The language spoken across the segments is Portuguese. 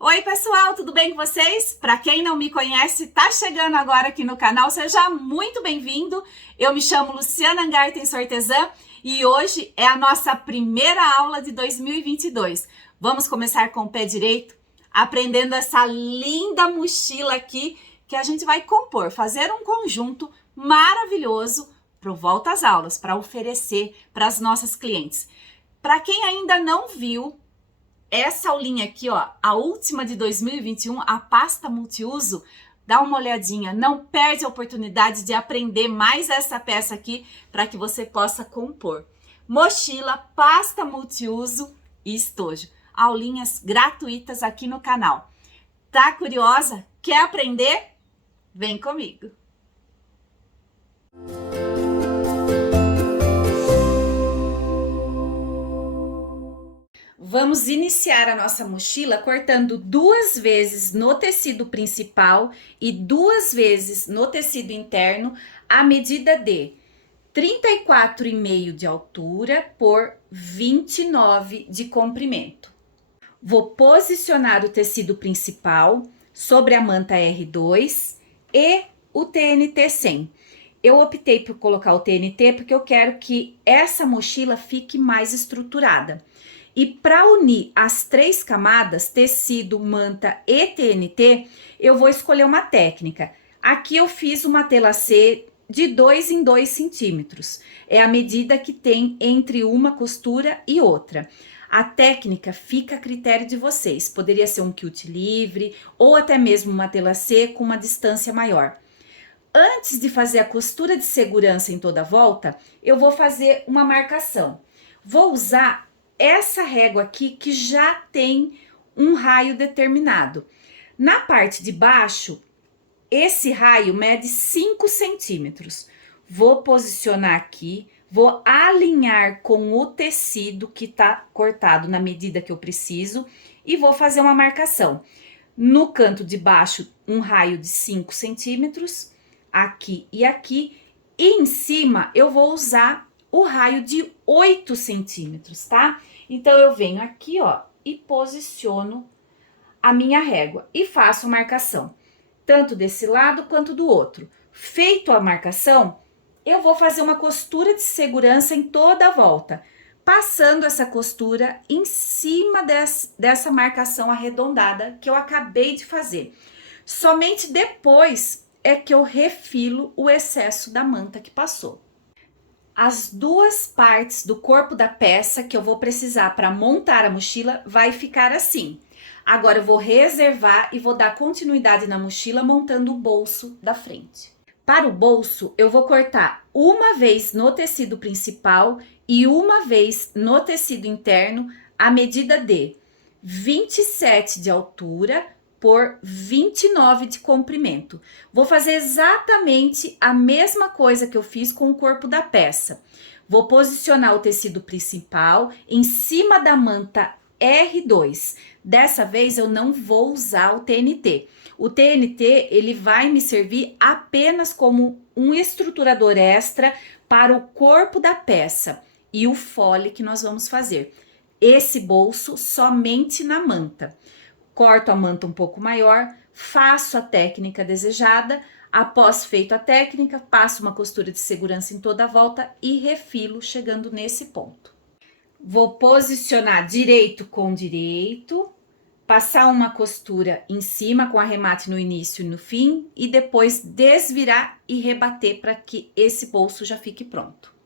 Oi, pessoal, tudo bem com vocês? Para quem não me conhece, tá chegando agora aqui no canal, seja muito bem-vindo. Eu me chamo Luciana Angarten, sou artesã e hoje é a nossa primeira aula de 2022. Vamos começar com o pé direito, aprendendo essa linda mochila aqui que a gente vai compor, fazer um conjunto maravilhoso para o Volta às Aulas, para oferecer para as nossas clientes. Para quem ainda não viu, essa aulinha aqui, ó, a última de 2021, a pasta multiuso, dá uma olhadinha, não perde a oportunidade de aprender mais essa peça aqui para que você possa compor. Mochila, pasta multiuso e estojo. Aulinhas gratuitas aqui no canal. Tá curiosa? Quer aprender? Vem comigo! Vamos iniciar a nossa mochila cortando 2 vezes no tecido principal e 2 vezes no tecido interno, a medida de 34,5 de altura por 29 de comprimento. Vou posicionar o tecido principal sobre a manta R2 e o TNT 100. Eu optei por colocar o TNT porque eu quero que essa mochila fique mais estruturada. E para unir as 3 camadas, tecido, manta e TNT, eu vou escolher uma técnica. Aqui eu fiz uma telacê de 2 em 2 centímetros. É a medida que tem entre uma costura e outra. A técnica fica a critério de vocês. Poderia ser um quilt livre ou até mesmo uma telacê com uma distância maior. Antes de fazer a costura de segurança em toda a volta, eu vou fazer uma marcação. Vou usar essa régua aqui que já tem um raio determinado. Na parte de baixo, esse raio mede 5 centímetros. Vou posicionar aqui, vou alinhar com o tecido que está cortado na medida que eu preciso e vou fazer uma marcação. No canto de baixo, um raio de 5 centímetros, aqui e aqui. E em cima, eu vou usar o raio de 8 centímetros, tá? Então, eu venho aqui, ó, e posiciono a minha régua e faço a marcação, tanto desse lado quanto do outro. Feito a marcação, eu vou fazer uma costura de segurança em toda a volta, passando essa costura em cima dessa marcação arredondada que eu acabei de fazer. Somente depois é que eu refilo o excesso da manta que passou. As 2 partes do corpo da peça que eu vou precisar para montar a mochila vai ficar assim. Agora eu vou reservar e vou dar continuidade na mochila montando o bolso da frente. Para o bolso, eu vou cortar uma vez no tecido principal e uma vez no tecido interno, a medida de 27 de altura por 29 de comprimento. Vou fazer exatamente a mesma coisa que eu fiz com o corpo da peça. Vou posicionar o tecido principal em cima da manta R2. Dessa vez eu não vou usar o TNT. O TNT, ele vai me servir apenas como um estruturador extra para o corpo da peça e o fole que nós vamos fazer. Esse bolso somente na manta. Corto a manta um pouco maior, faço a técnica desejada. Após feito a técnica, passo uma costura de segurança em toda a volta e refilo chegando nesse ponto. Vou posicionar direito com direito, passar uma costura em cima com arremate no início e no fim e depois desvirar e rebater para que esse bolso já fique pronto.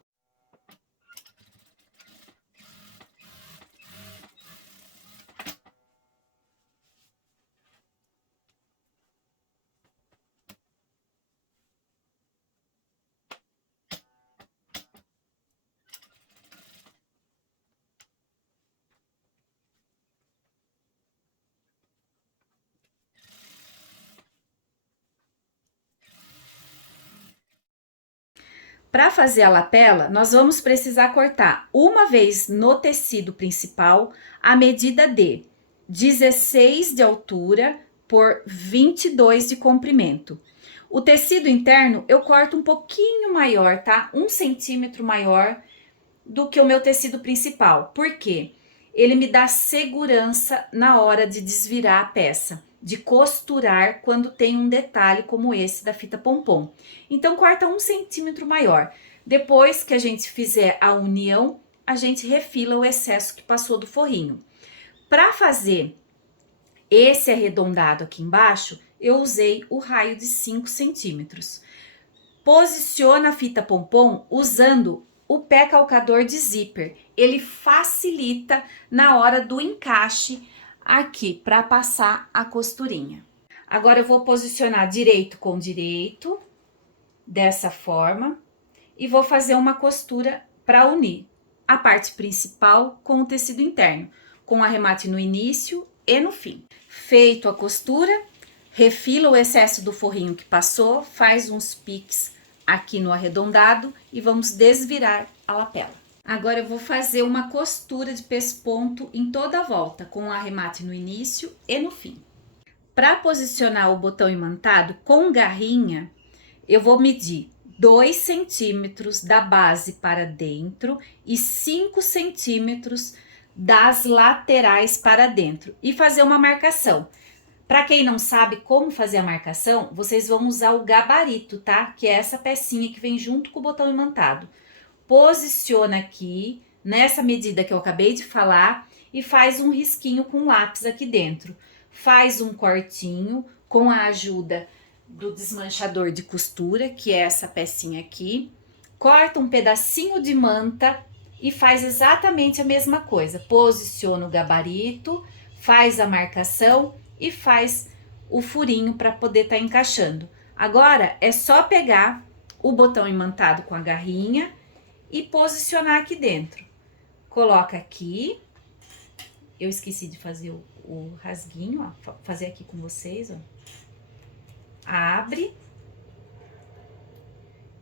Para fazer a lapela, nós vamos precisar cortar uma vez no tecido principal a medida de 16 de altura por 22 de comprimento. O tecido interno eu corto um pouquinho maior, tá? 1 centímetro maior do que o meu tecido principal. Por quê? ele me dá segurança na hora de desvirar a peça, de costurar quando tem um detalhe como esse da fita pompom. Então, corta 1 centímetro maior. Depois que a gente fizer a união, a gente refila o excesso que passou do forrinho. Para fazer esse arredondado aqui embaixo, eu usei o raio de 5 centímetros. Posiciona a fita pompom usando o pé calcador de zíper. Ele facilita na hora do encaixe aqui para passar a costurinha. Agora eu vou posicionar direito com direito, dessa forma, e vou fazer uma costura para unir a parte principal com o tecido interno, com arremate no início e no fim. Feito a costura, refila o excesso do forrinho que passou, faz uns piques aqui no arredondado e vamos desvirar a lapela. Agora eu vou fazer uma costura de pesponto em toda a volta, com arremate no início e no fim. Para posicionar o botão imantado com garrinha, eu vou medir 2 centímetros da base para dentro e 5 centímetros das laterais para dentro e fazer uma marcação. Para quem não sabe como fazer a marcação, vocês vão usar o gabarito, tá? Que é essa pecinha que vem junto com o botão imantado. Posiciona aqui, nessa medida que eu acabei de falar, e faz um risquinho com lápis aqui dentro. Faz um cortinho com a ajuda do desmanchador de costura, que é essa pecinha aqui. Corta um pedacinho de manta e faz exatamente a mesma coisa. Posiciona o gabarito, faz a marcação e faz o furinho para poder estar encaixando. Agora é só pegar o botão imantado com a garrinha e posicionar aqui dentro. Coloca aqui. Eu esqueci de fazer o rasguinho, ó, fazer aqui com vocês, ó. Abre.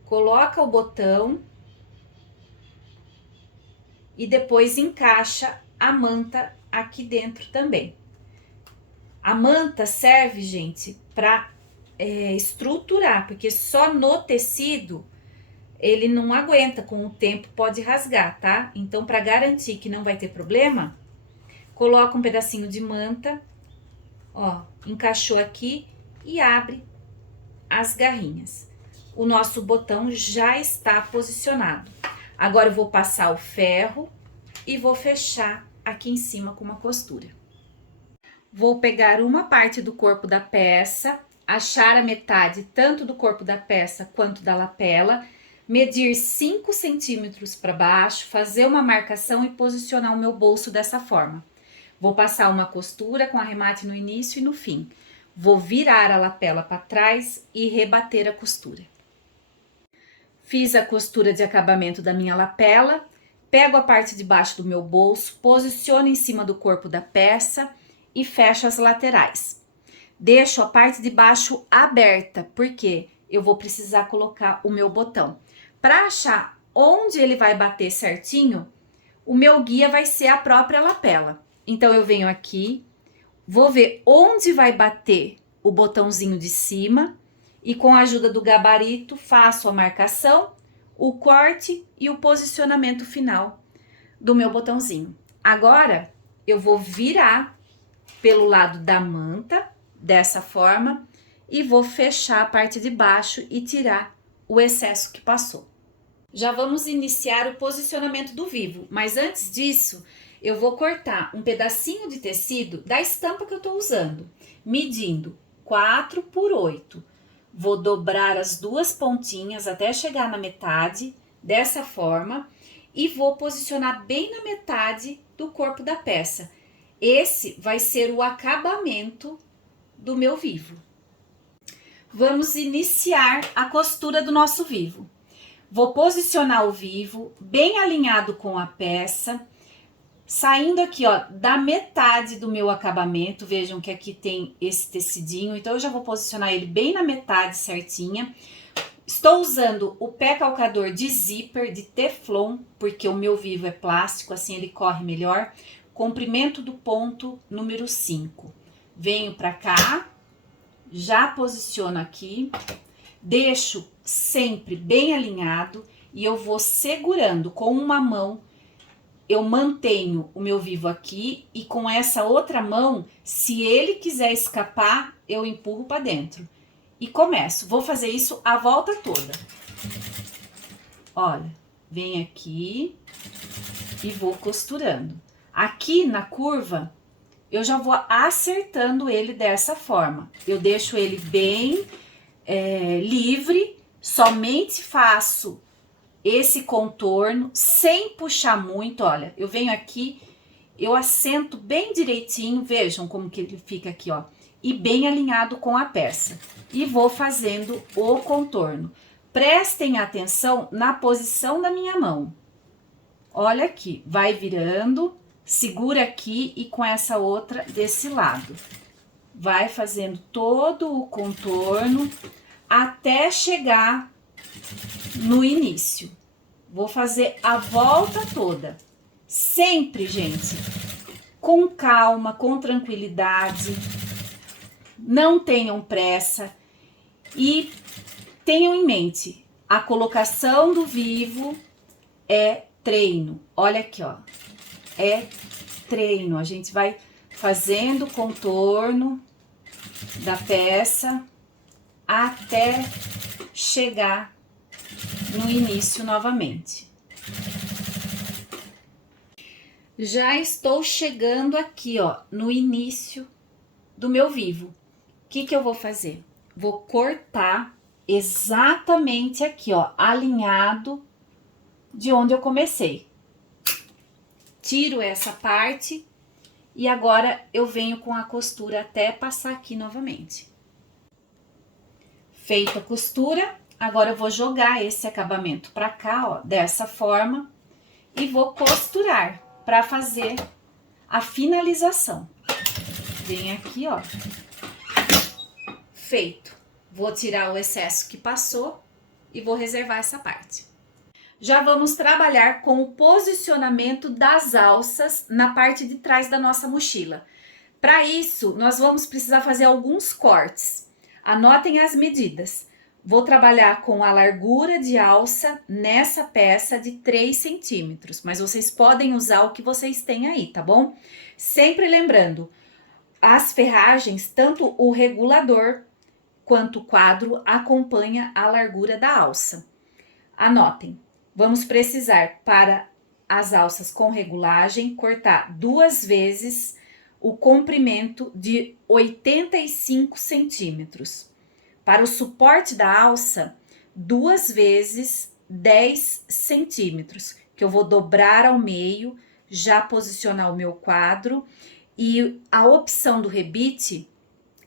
Coloca o botão e depois encaixa a manta aqui dentro também. A manta serve, gente, para estruturar, porque só no tecido ele não aguenta, com o tempo pode rasgar, tá? Então, para garantir que não vai ter problema, coloca um pedacinho de manta, ó, encaixou aqui e abre as garrinhas. O nosso botão já está posicionado. Agora eu vou passar o ferro e vou fechar aqui em cima com uma costura. Vou pegar uma parte do corpo da peça, achar a metade tanto do corpo da peça quanto da lapela, medir 5 centímetros para baixo, fazer uma marcação e posicionar o meu bolso dessa forma. Vou passar uma costura com arremate no início e no fim. Vou virar a lapela para trás e rebater a costura. Fiz a costura de acabamento da minha lapela, pego a parte de baixo do meu bolso, posiciono em cima do corpo da peça e fecho as laterais. Deixo a parte de baixo aberta, porque eu vou precisar colocar o meu botão. Para achar onde ele vai bater certinho, o meu guia vai ser a própria lapela. Então, eu venho aqui, vou ver onde vai bater o botãozinho de cima e com a ajuda do gabarito faço a marcação, o corte e o posicionamento final do meu botãozinho. Agora, eu vou virar pelo lado da manta, dessa forma, e vou fechar a parte de baixo e tirar o excesso que passou. Já vamos iniciar o posicionamento do vivo, mas antes disso, eu vou cortar um pedacinho de tecido da estampa que eu tô usando, medindo 4 por 8. Vou dobrar as duas pontinhas até chegar na metade, dessa forma, e vou posicionar bem na metade do corpo da peça. Esse vai ser o acabamento do meu vivo. Vamos iniciar a costura do nosso vivo. Vou posicionar o vivo bem alinhado com a peça, saindo aqui, ó, da metade do meu acabamento. Vejam que aqui tem esse tecidinho, então eu já vou posicionar ele bem na metade certinha. Estou usando o pé calcador de zíper de teflon, porque o meu vivo é plástico, assim ele corre melhor. Comprimento do ponto número 5. Venho pra cá, já posiciono aqui, deixo sempre bem alinhado e eu vou segurando com uma mão eu mantenho o meu vivo aqui e com essa outra mão, se ele quiser escapar, eu empurro para dentro. E começo. Vou fazer isso a volta toda. Olha, vem aqui e vou costurando. Aqui na curva, eu já vou acertando ele dessa forma. Eu deixo ele bem livre, somente faço esse contorno sem puxar muito. Olha, eu venho aqui, eu assento bem direitinho, vejam como que ele fica aqui, ó, e bem alinhado com a peça. E vou fazendo o contorno. Prestem atenção na posição da minha mão. Olha aqui, vai virando, segura aqui e com essa outra desse lado. Vai fazendo todo o contorno até chegar no início. Vou fazer a volta toda. Sempre, gente, com calma, com tranquilidade. Não tenham pressa e tenham em mente, a colocação do vivo é treino. Olha aqui, ó. É treino. A gente vai fazendo o contorno da peça até chegar no início novamente. Já estou chegando aqui, ó, no início do meu vivo. O que que eu vou fazer? Vou cortar exatamente aqui, ó, alinhado de onde eu comecei. Tiro essa parte e agora eu venho com a costura até passar aqui novamente. Feita a costura, agora eu vou jogar esse acabamento para cá, ó, dessa forma, e vou costurar para fazer a finalização. Vem aqui, ó. Feito. Vou tirar o excesso que passou e vou reservar essa parte. Já vamos trabalhar com o posicionamento das alças na parte de trás da nossa mochila. Para isso, nós vamos precisar fazer alguns cortes. Anotem as medidas. Vou trabalhar com a largura de alça nessa peça de 3 centímetros, mas vocês podem usar o que vocês têm aí, tá bom? Sempre lembrando, as ferragens, tanto o regulador quanto o quadro, acompanha a largura da alça. Anotem, vamos precisar para as alças com regulagem, cortar 2 vezes o comprimento de 85 centímetros. Para o suporte da alça, 2 vezes 10 centímetros, que eu vou dobrar ao meio, já posicionar o meu quadro. E a opção do rebite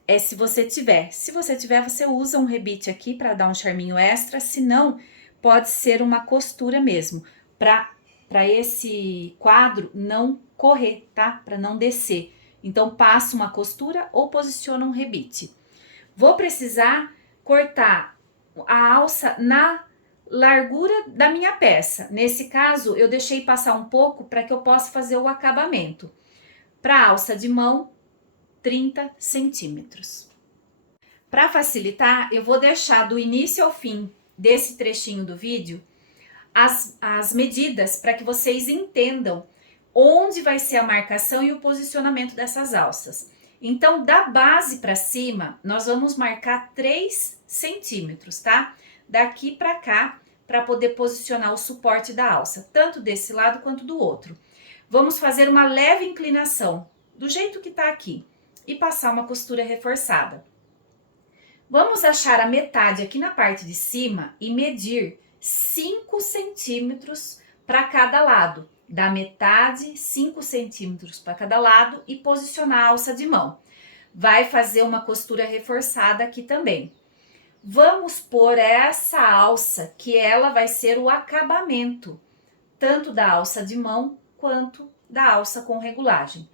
é se você tiver. Se você tiver, você usa um rebite aqui para dar um charminho extra, se não, pode ser uma costura mesmo, para esse quadro não correr, tá? Para não descer. Então, passa uma costura ou posiciona um rebite. Vou precisar cortar a alça na largura da minha peça. Nesse caso, eu deixei passar um pouco para que eu possa fazer o acabamento. Para alça de mão, 30 centímetros. Para facilitar, eu vou deixar do início ao fim desse trechinho do vídeo as medidas para que vocês entendam onde vai ser a marcação e o posicionamento dessas alças. Então, da base para cima, nós vamos marcar 3 centímetros, tá? Daqui para cá, para poder posicionar o suporte da alça, tanto desse lado quanto do outro. Vamos fazer uma leve inclinação, do jeito que tá aqui, e passar uma costura reforçada. Vamos achar a metade aqui na parte de cima e medir 5 centímetros para cada lado. Da metade, 5 centímetros para cada lado e posicionar a alça de mão. Vai fazer uma costura reforçada aqui também. Vamos pôr essa alça, que ela vai ser o acabamento, tanto da alça de mão quanto da alça com regulagem.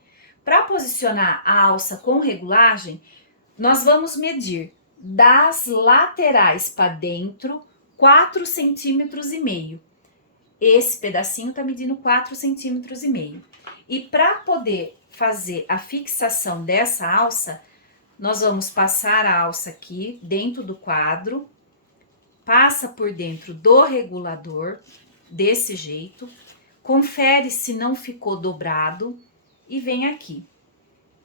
Para posicionar a alça com regulagem, nós vamos medir das laterais para dentro 4,5 centímetros. Esse pedacinho tá medindo 4,5 centímetros. E para poder fazer a fixação dessa alça, nós vamos passar a alça aqui dentro do quadro, passa por dentro do regulador, desse jeito, confere se não ficou dobrado e vem aqui.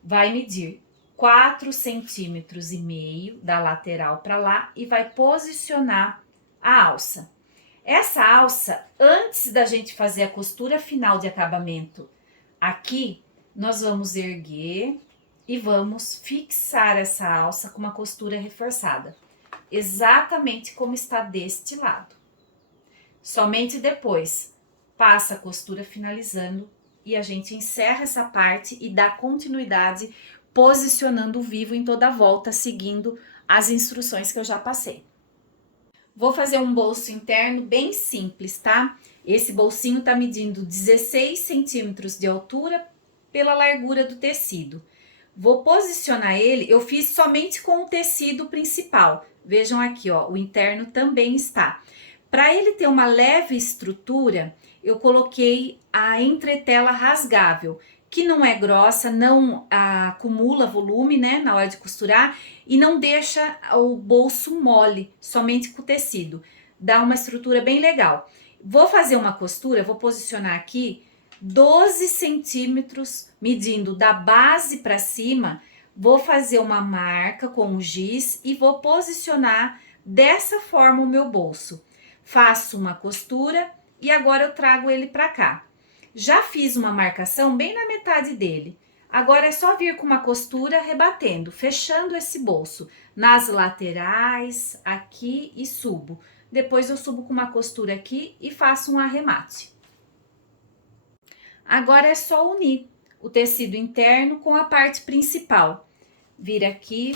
Vai medir 4,5 centímetros da lateral para lá e vai posicionar a alça. Essa alça, antes da gente fazer a costura final de acabamento aqui, nós vamos erguer e vamos fixar essa alça com uma costura reforçada, exatamente como está deste lado. Somente depois passa a costura finalizando e a gente encerra essa parte e dá continuidade posicionando o vivo em toda a volta, seguindo as instruções que eu já passei. Vou fazer um bolso interno bem simples, tá? Esse bolsinho tá medindo 16 centímetros de altura pela largura do tecido. Vou posicionar ele, eu fiz somente com o tecido principal. Vejam aqui, ó, o interno também está. Para ele ter uma leve estrutura, eu coloquei a entretela rasgável, que não é grossa, não acumula volume, né, na hora de costurar e não deixa o bolso mole, somente com o tecido. Dá uma estrutura bem legal. Vou fazer uma costura, vou posicionar aqui 12 centímetros, medindo da base para cima, vou fazer uma marca com o giz e vou posicionar dessa forma o meu bolso. Faço uma costura e agora eu trago ele para cá. Já fiz uma marcação bem na metade dele. Agora é só vir com uma costura rebatendo, fechando esse bolso nas laterais, aqui e subo. Depois eu subo com uma costura aqui e faço um arremate. Agora é só unir o tecido interno com a parte principal. Vir aqui,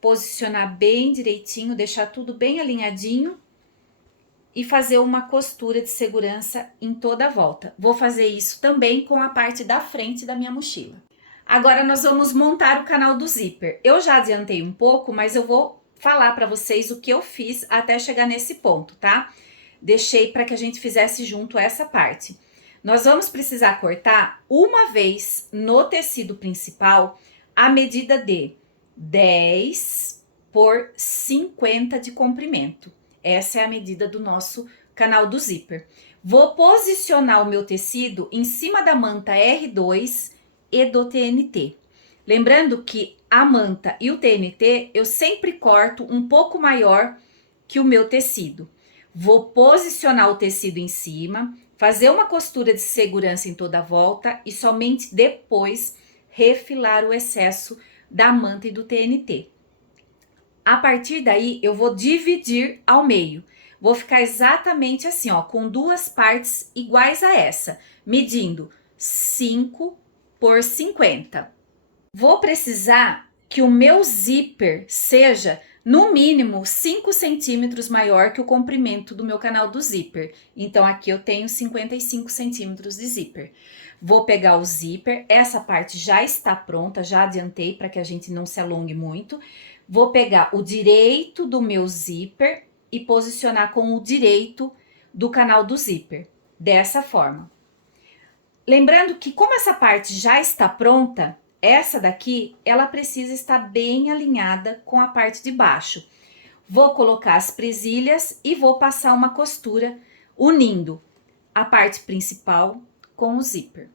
posicionar bem direitinho, deixar tudo bem alinhadinho e fazer uma costura de segurança em toda a volta. Vou fazer isso também com a parte da frente da minha mochila. Agora nós vamos montar o canal do zíper. Eu já adiantei um pouco, mas eu vou falar para vocês o que eu fiz até chegar nesse ponto, tá? Deixei para que a gente fizesse junto essa parte. Nós vamos precisar cortar uma vez no tecido principal a medida de 10 por 50 de comprimento. Essa é a medida do nosso canal do zíper. Vou posicionar o meu tecido em cima da manta R2 e do TNT. Lembrando que a manta e o TNT eu sempre corto um pouco maior que o meu tecido. Vou posicionar o tecido em cima, fazer uma costura de segurança em toda a volta e somente depois refilar o excesso da manta e do TNT. A partir daí, eu vou dividir ao meio. Vou ficar exatamente assim, ó, com duas partes iguais a essa, medindo 5 por 50. Vou precisar que o meu zíper seja, no mínimo, 5 centímetros maior que o comprimento do meu canal do zíper. Então, aqui eu tenho 55 centímetros de zíper. Vou pegar o zíper, essa parte já está pronta, já adiantei para que a gente não se alongue muito. Vou pegar o direito do meu zíper e posicionar com o direito do canal do zíper, dessa forma. Lembrando que como essa parte já está pronta, essa daqui, ela precisa estar bem alinhada com a parte de baixo. Vou colocar as presilhas e vou passar uma costura unindo a parte principal com o zíper.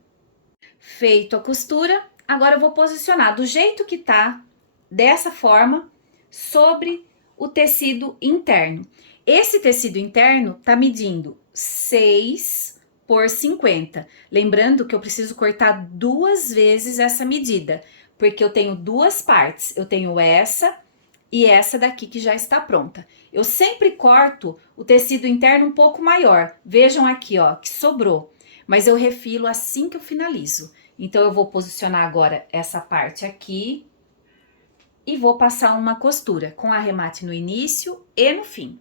Feito a costura, agora eu vou posicionar do jeito que tá, dessa forma, sobre o tecido interno. Esse tecido interno tá medindo 6 por 50. Lembrando que eu preciso cortar duas vezes essa medida, porque eu tenho duas partes. Eu tenho essa e essa daqui que já está pronta. Eu sempre corto o tecido interno um pouco maior. Vejam aqui, ó, que sobrou. Mas eu refilo assim que eu finalizo. Então, eu vou posicionar agora essa parte aqui e vou passar uma costura com arremate no início e no fim.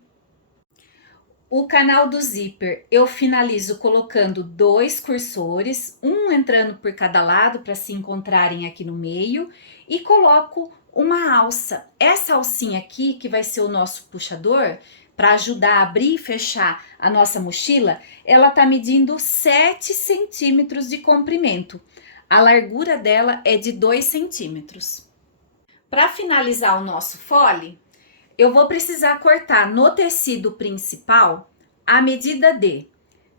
O canal do zíper eu finalizo colocando 2 cursores, um entrando por cada lado para se encontrarem aqui no meio, e coloco uma alça. Essa alcinha aqui, que vai ser o nosso puxador, para ajudar a abrir e fechar a nossa mochila, ela tá medindo 7 centímetros de comprimento. A largura dela é de 2 centímetros. Para finalizar o nosso fole, eu vou precisar cortar no tecido principal a medida de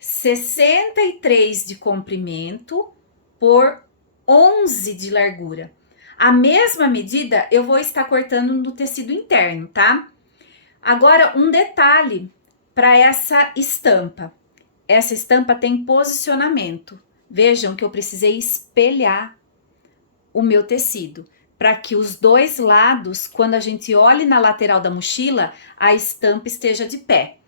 63 de comprimento por 11 de largura. A mesma medida eu vou estar cortando no tecido interno, tá? Agora, um detalhe para essa estampa. Essa estampa tem posicionamento. Vejam que eu precisei espelhar o meu tecido, para que os dois lados, quando a gente olhe na lateral da mochila, a estampa esteja de pé.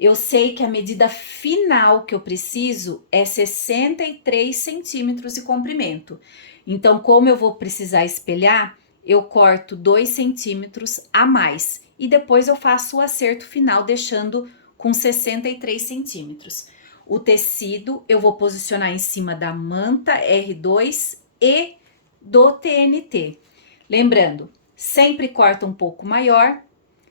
Eu sei que a medida final que eu preciso é 63 centímetros de comprimento. Então, como eu vou precisar espelhar, eu corto 2 centímetros a mais. E depois eu faço o acerto final, deixando com 63 centímetros. O tecido eu vou posicionar em cima da manta R2 e do TNT. Lembrando, sempre corta um pouco maior,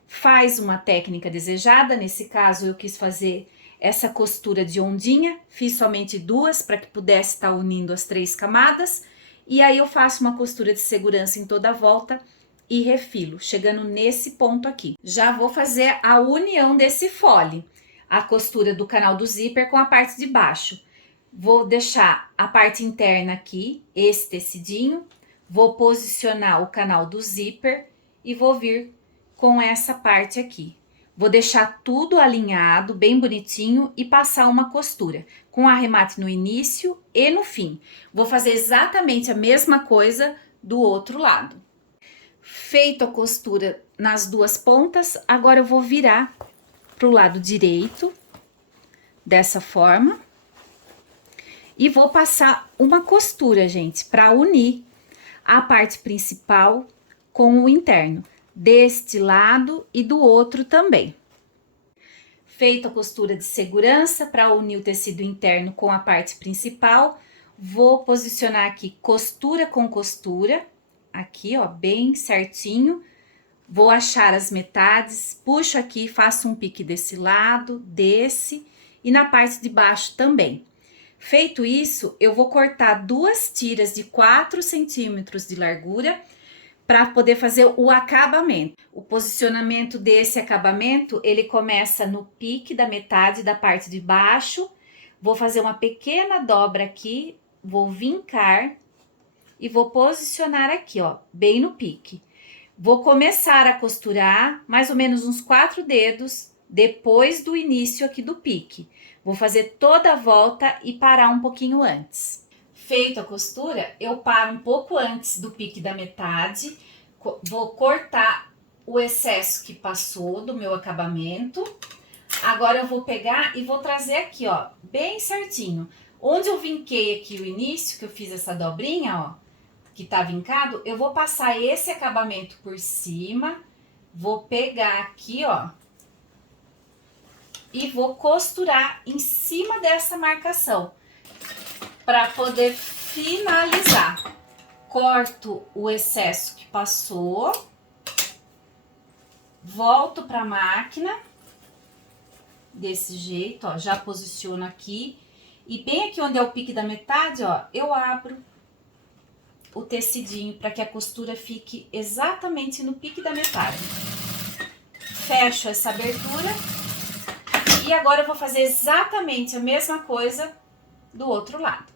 faz uma técnica desejada. Nesse caso, eu quis fazer essa costura de ondinha, fiz somente 2 para que pudesse estar unindo as 3 camadas. E aí eu faço uma costura de segurança em toda a volta e refilo, chegando nesse ponto aqui. Já vou fazer a união desse fole, a costura do canal do zíper com a parte de baixo. Vou deixar a parte interna aqui, esse tecidinho, vou posicionar o canal do zíper e vou vir com essa parte aqui. Vou deixar tudo alinhado, bem bonitinho e passar uma costura com arremate no início e no fim. Vou fazer exatamente a mesma coisa do outro lado. Feito a costura nas duas pontas, agora eu vou virar para o lado direito, dessa forma. E vou passar uma costura, gente, para unir a parte principal com o interno, deste lado e do outro também. Feita a costura de segurança para unir o tecido interno com a parte principal, vou posicionar aqui costura com costura, aqui ó, bem certinho. Vou achar as metades, puxo aqui, faço um pique desse lado, desse e na parte de baixo também. Feito isso, eu vou cortar 2 tiras de 4 centímetros de largura para poder fazer o acabamento. O posicionamento desse acabamento, ele começa no pique da metade da parte de baixo. Vou fazer uma pequena dobra aqui, vou vincar e vou posicionar aqui, ó, bem no pique. Vou começar a costurar mais ou menos uns 4 dedos depois do início aqui do pique. Vou fazer toda a volta e parar um pouquinho antes. Feito a costura, eu paro um pouco antes do pique da metade. Vou cortar o excesso que passou do meu acabamento. Agora eu vou pegar e vou trazer aqui, ó, bem certinho. Onde eu vinquei aqui o início, que eu fiz essa dobrinha, ó, que tá vincado, eu vou passar esse acabamento por cima. Vou pegar aqui, ó, e vou costurar em cima dessa marcação para poder finalizar. Corto o excesso que passou, volto para a máquina desse jeito, ó, já posiciono aqui e bem aqui onde é o pique da metade, ó, eu abro o tecidinho para que a costura fique exatamente no pique da metade. Fecho essa abertura. E agora eu vou fazer exatamente a mesma coisa do outro lado.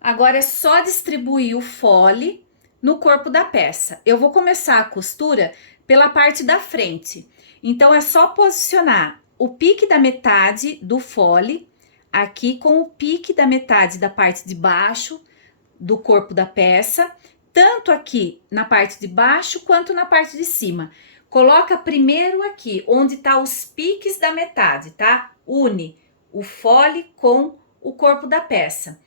Agora é só distribuir o fole no corpo da peça. Eu vou começar a costura pela parte da frente. Então é só posicionar o pique da metade do fole aqui com o pique da metade da parte de baixo do corpo da peça, tanto aqui na parte de baixo quanto na parte de cima. Coloca primeiro aqui, onde tá os piques da metade, tá? Une o fole com o corpo da peça.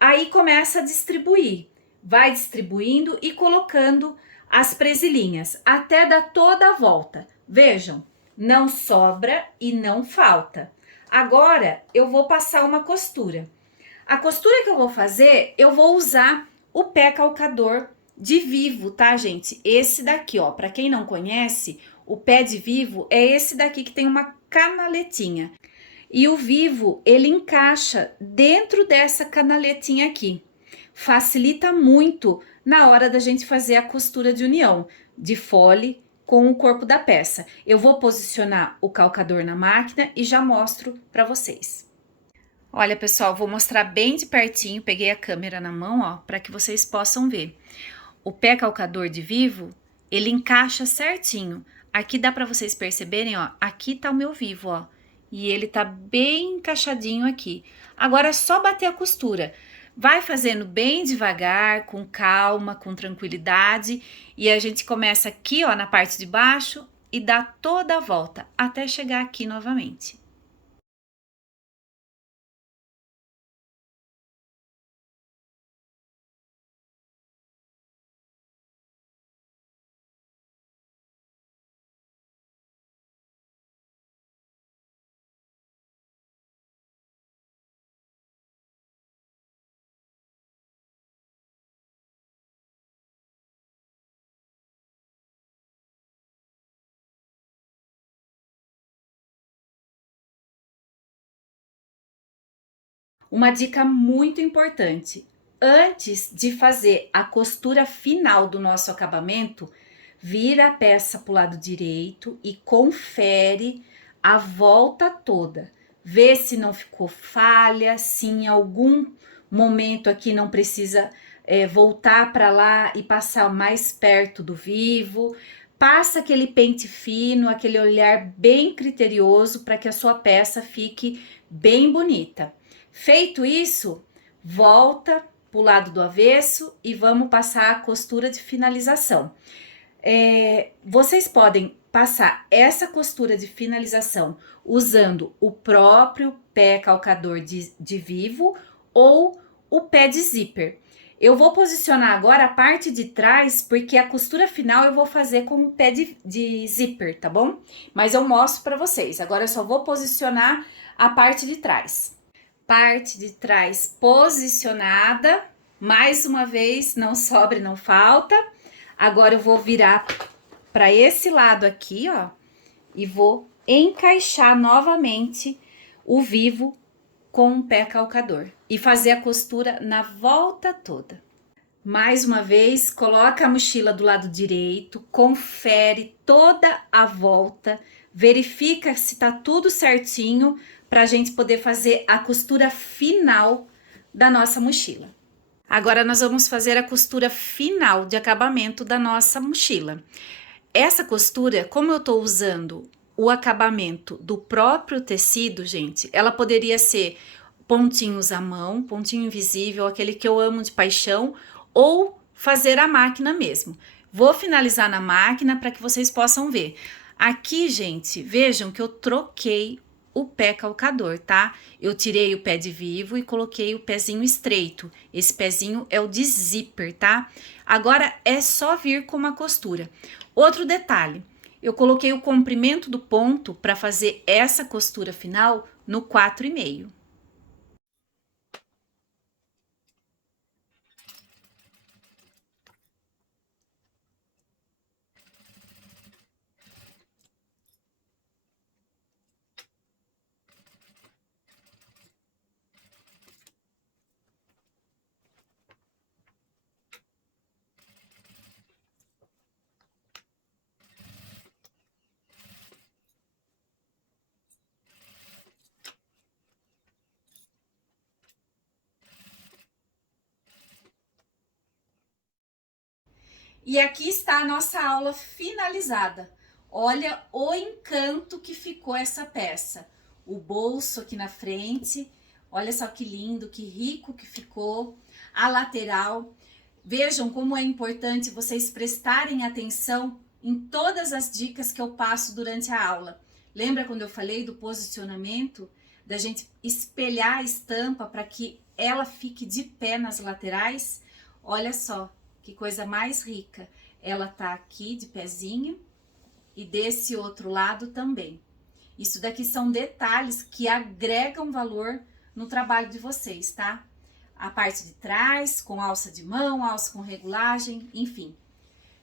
Aí começa a distribuir. Vai distribuindo e colocando as presilhinhas, até dar toda a volta. Vejam, não sobra e não falta. Agora, eu vou passar uma costura. A costura que eu vou fazer, eu vou usar o pé calcador de Vivo, tá, gente? Esse daqui, ó, pra quem não conhece, o pé de Vivo é esse daqui que tem uma canaletinha. E o Vivo, ele encaixa dentro dessa canaletinha aqui. Facilita muito na hora da gente fazer a costura de união de fole com o corpo da peça. Eu vou posicionar o calcador na máquina e já mostro pra vocês. Olha, pessoal, vou mostrar bem de pertinho, peguei a câmera na mão, ó, para que vocês possam ver. O pé calcador de vivo, ele encaixa certinho. Aqui dá para vocês perceberem, ó, aqui tá o meu vivo, ó, e ele tá bem encaixadinho aqui. Agora é só bater a costura. Vai fazendo bem devagar, com calma, com tranquilidade, e a gente começa aqui, ó, na parte de baixo e dá toda a volta até chegar aqui novamente. Uma dica muito importante: antes de fazer a costura final do nosso acabamento, vira a peça para o lado direito e confere a volta toda. Vê se não ficou falha, se em algum momento aqui não precisa voltar para lá e passar mais perto do vivo. Passa aquele pente fino, aquele olhar bem criterioso para que a sua peça fique bem bonita. Feito isso, volta para o lado do avesso e vamos passar a costura de finalização. Vocês podem passar essa costura de finalização usando o próprio pé calcador de vivo ou o pé de zíper. Eu vou posicionar agora a parte de trás, porque a costura final eu vou fazer com o pé de zíper, tá bom? Mas eu mostro para vocês. Agora eu só vou posicionar a parte de trás. Parte de trás posicionada. Mais uma vez, não sobra, não falta. Agora eu vou virar para esse lado aqui, ó, e vou encaixar novamente o vivo com o pé calcador e fazer a costura na volta toda. Mais uma vez, coloca a mochila do lado direito, confere toda a volta, verifica se tá tudo certinho para a gente poder fazer a costura final da nossa mochila. Agora nós vamos fazer a costura final de acabamento da nossa mochila. Essa costura, como eu tô usando o acabamento do próprio tecido, gente, ela poderia ser pontinhos à mão, pontinho invisível, aquele que eu amo de paixão, ou fazer a máquina mesmo. Vou finalizar na máquina para que vocês possam ver. Aqui, gente, vejam que eu troquei o pé calcador, tá? Eu tirei o pé de vivo e coloquei o pezinho estreito. Esse pezinho é o de zíper, tá? Agora é só vir com uma costura. Outro detalhe, eu coloquei o comprimento do ponto para fazer essa costura final no 4,5. E aqui está a nossa aula finalizada. Olha o encanto que ficou essa peça. O bolso aqui na frente, olha só que lindo, que rico que ficou. A lateral. Vejam como é importante vocês prestarem atenção em todas as dicas que eu passo durante a aula. Lembra quando eu falei do posicionamento? Da gente espelhar a estampa para que ela fique de pé nas laterais? Olha só. Que coisa mais rica. Ela tá aqui de pezinho e desse outro lado também. Isso daqui são detalhes que agregam valor no trabalho de vocês, tá? A parte de trás, com alça de mão, alça com regulagem, enfim.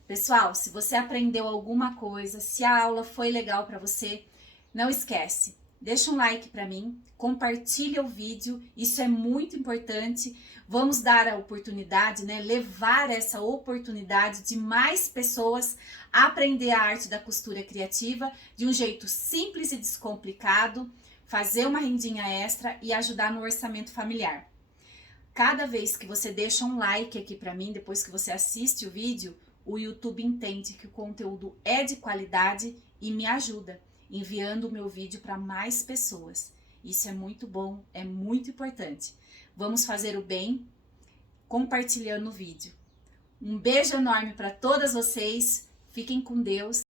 Pessoal, se você aprendeu alguma coisa, se a aula foi legal para você, não esquece. Deixa um like para mim, compartilha o vídeo, isso é muito importante. Vamos dar a oportunidade, né? Levar essa oportunidade de mais pessoas a aprender a arte da costura criativa de um jeito simples e descomplicado, fazer uma rendinha extra e ajudar no orçamento familiar. Cada vez que você deixa um like aqui para mim, depois que você assiste o vídeo, o YouTube entende que o conteúdo é de qualidade e me ajuda, enviando o meu vídeo para mais pessoas. Isso é muito bom, é muito importante. Vamos fazer o bem compartilhando o vídeo. Um beijo enorme para todas vocês, fiquem com Deus.